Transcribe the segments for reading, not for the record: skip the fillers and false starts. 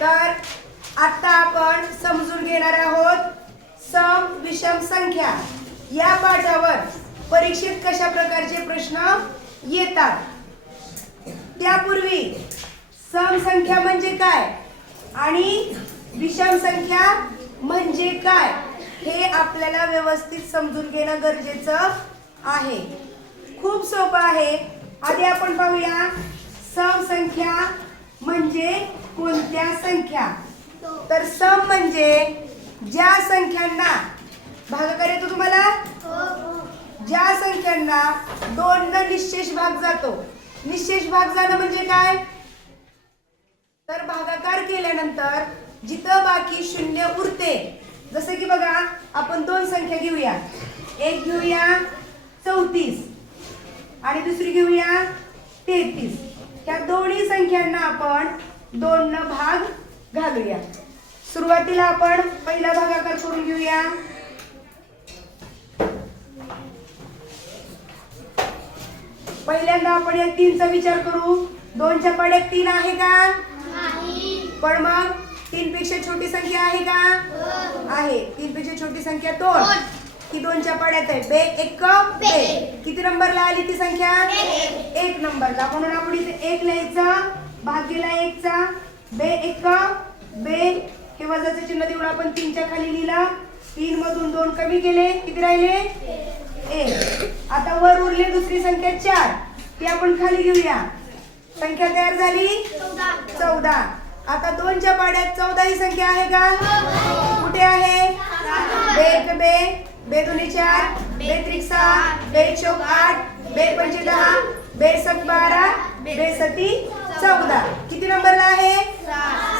तर आता आपण समजून घेणार आहोत सम विषम संख्या। या पाठावर परीक्षेत कशा प्रकारचे प्रश्न येतात त्यापूर्वी सम संख्या म्हणजे काय आणि विषम संख्या म्हणजे काय हे आपल्याला व्यवस्थित समजून घेणं गरजेचं आहे। खूप सोपं आहे। आधी आपण पाहूया सम संख्या म्हणजे कोणत्या संख्या। तर सम म्हणजे ज्या संख्यांना भागाकार येतो तुम्हाला, ज्या संख्यांना 2 न निश्चेष भाग जातो। निश्चेष भाग जाणं म्हणजे काय, तर भागाकार केल्यानंतर जिथं बाकी शून्य उरते, जसं की बघा आपण 2 संख्या घेऊया, एक घेऊया 34 आणि दुसरी घेऊया 33। ह्या दोन्ही संख्यांना आपण 2 न भाग घालूया। सुरुवातीला आपण पहिला भागाकार करून घेऊया। पहिल्यांदा आपण या 3 चा विचार करू। 2 च्या पाड्यात 3 आहे का? नाही। पण मग 3 पेक्षा छोटी संख्या आहे का? आहे। 3 पेक्षा छोटी संख्या 2 की 2 च्या पाड्यात आहे। बे एक बे। किती नंबरला आली ती संख्या? 1 नंबरला। म्हणून आपण इथे 1 लिहायचं, भाग गेला 1 चा। बे एक बे, हे वजाचे चिन्ह देऊन आपण 3 च्या खाली लिहिला। 3 मधून 2 कमी केले, किती राहिले? 1। आता वर उरली दुसरी संख्या 4, ती आपण खाली घेऊया। संख्या तयार झाली 14। आता 2 च्या पाड्यात 14 ही संख्या आहे का? कुठे आहे? बे एक बे, बे दोन्ही 4, बे त्रिक 6, बे चौक 8, बे पंचे 10, बे सत 12, बे सती 14। किती नंबरला आहे?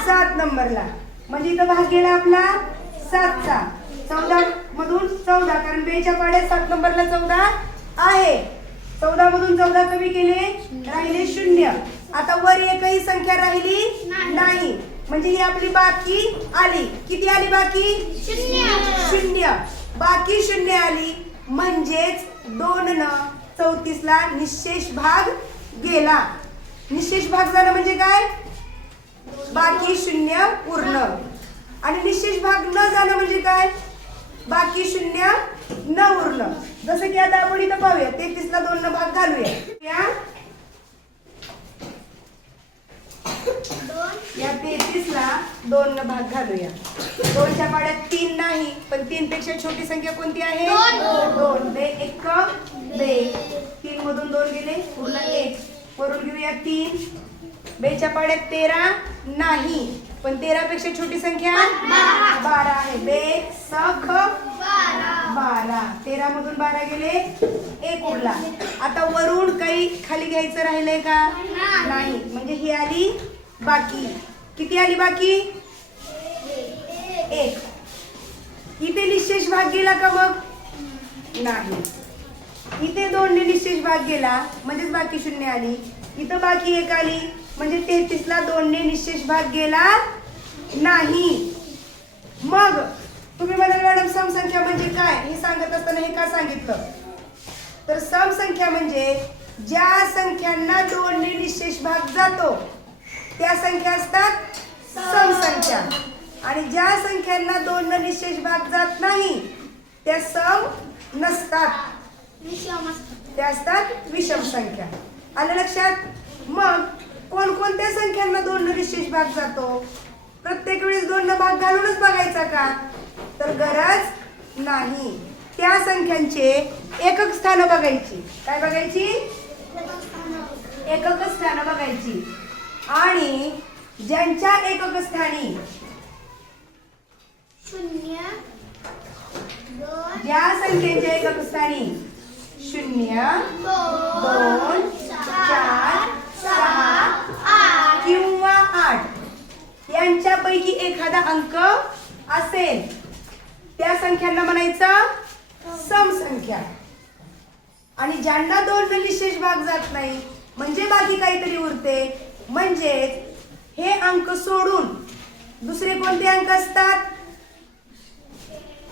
7 नंबरला। म्हणजे इथं भाग गेला आपला 7 चा। 14 मधून 14, कारण बे च्या पाड्यात 7 नंबरला 14 आहे। 14 मधून 14 कमी केले, राहिले 0। आता वर एकही संख्या राहिली नाही, म्हणजे ही आपली बाकी आली। किती आली बाकी? 0। बाकी 0 आली, म्हणजेच 2 न 34 ला निश्चेष भाग गेला। निश्चेष भाग जाणं म्हणजे काय? बाकी 0 उरणं। आणि निश्चेष भाग न जाणं म्हणजे काय? बाकी 0 न उरणं। जसं की आता आपण इथं पाहूया 33 ला 2 न भाग घालूया। या 33 ला 2 न भाग घालूया। 2 च्या पाड्यात 3 नाही, पण 3 पेक्षा छोटी संख्या कोणती आहे? 2। बे एक बे, 3 मधून 2 गेले, उरला 1। वरून घेऊया 3। बे च्या पाड्यात 13 नाही, पण 13 पेक्षा छोटी संख्या 12 आहे। बे सख 12, 13 मधून 12 गेले, 1 उरला। आता वरून काही खाली घ्यायचं राहिलंय का? नाही, म्हणजे ही आली बाकी। किती आली बाकी? 1। इथे निश्चेष भाग गेला का मग? नाही। इथे 2 ने निश्चेष भाग गेला, म्हणजेच बाकी 0 आली। इथं बाकी 1 आली, म्हणजे 33 ला 2 ने निश्चेष भाग गेला नाही। मग तुम्ही मला मॅडम सम संख्या म्हणजे काय हे सांगत असताना हे का सांगितलं? तर सम संख्या म्हणजे ज्या संख्यांना 2 ने निश्चेष भाग जातो त्या संख्या असतात सम संख्या, आणि ज्या संख्यांना 2 न निश्चेष भाग जात नाही त्या सम नसतात, त्या असतात विषम संख्या। आलं लक्षात? मग कोणकोणत्या संख्यांना 2 न निश्चेष भाग जातो? प्रत्येक वेळेस 2 न भाग घालूनच बघायचा का? तर गरज नाही। त्या संख्यांचे एकक स्थान बघायची। काय बघायची? एकक स्थान बघायची। आणि ज्यांच्या एकक स्थानी 0, 2, ज्या संख्येच्या एकक स्थानी 0, 2, 4, 6, 8 किंवा 8 यांच्यापैकी एखादा अंक असेल त्या संख्यांना म्हणायचं सम संख्या। आणि ज्यांना 2 न निश्चेष भाग जात नाही, म्हणजे बाकी काहीतरी उरते, म्हणजे हे अंक सोडून दुसरे कोणते अंक असतात?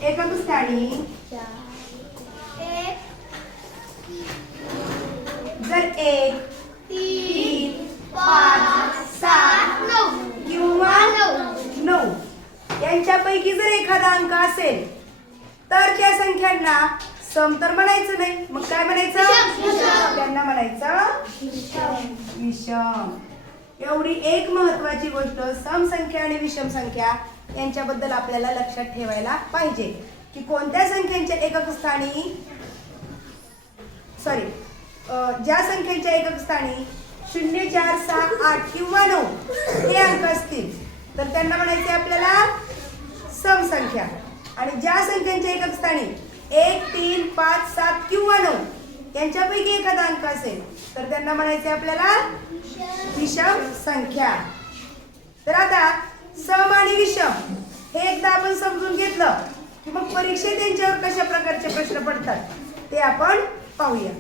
एकक स्थानी 1, जर 1, 3, 5, 7 9 किंवा यांच्यापैकी जर एखादा अंक असेल तर त्या संख्यांना सम तर म्हणायचं नाही, मग काय म्हणायचं? त्यांना म्हणायचं विषम. एवढी एक महत्वाची गोष्ट सम संख्या आणि विषम संख्या यांच्याबद्दल आपल्याला लक्षात ठेवायला पाहिजे की कोणत्या संख्यांच्या एकक स्थानी ज्या संख्येच्या एकक स्थानी 0, 4, 6, 8 किंवा 9 हे अंक असतील तर त्यांना म्हणायचे आपल्याला सम संख्या. आणि ज्या संख्यांच्या एकक स्थानी 1, 3, 5, 7 किंवा 9 यांच्यापैकी एखादा अंक असेल तर त्यांना म्हणायचे आपल्याला विषम संख्या. तर आता सम आणि विषम हे एकदा आपण समजून घेतलं की मग परीक्षेत त्यांच्यावर कशा प्रकारचे प्रश्न पडतात ते आपण पाहूया.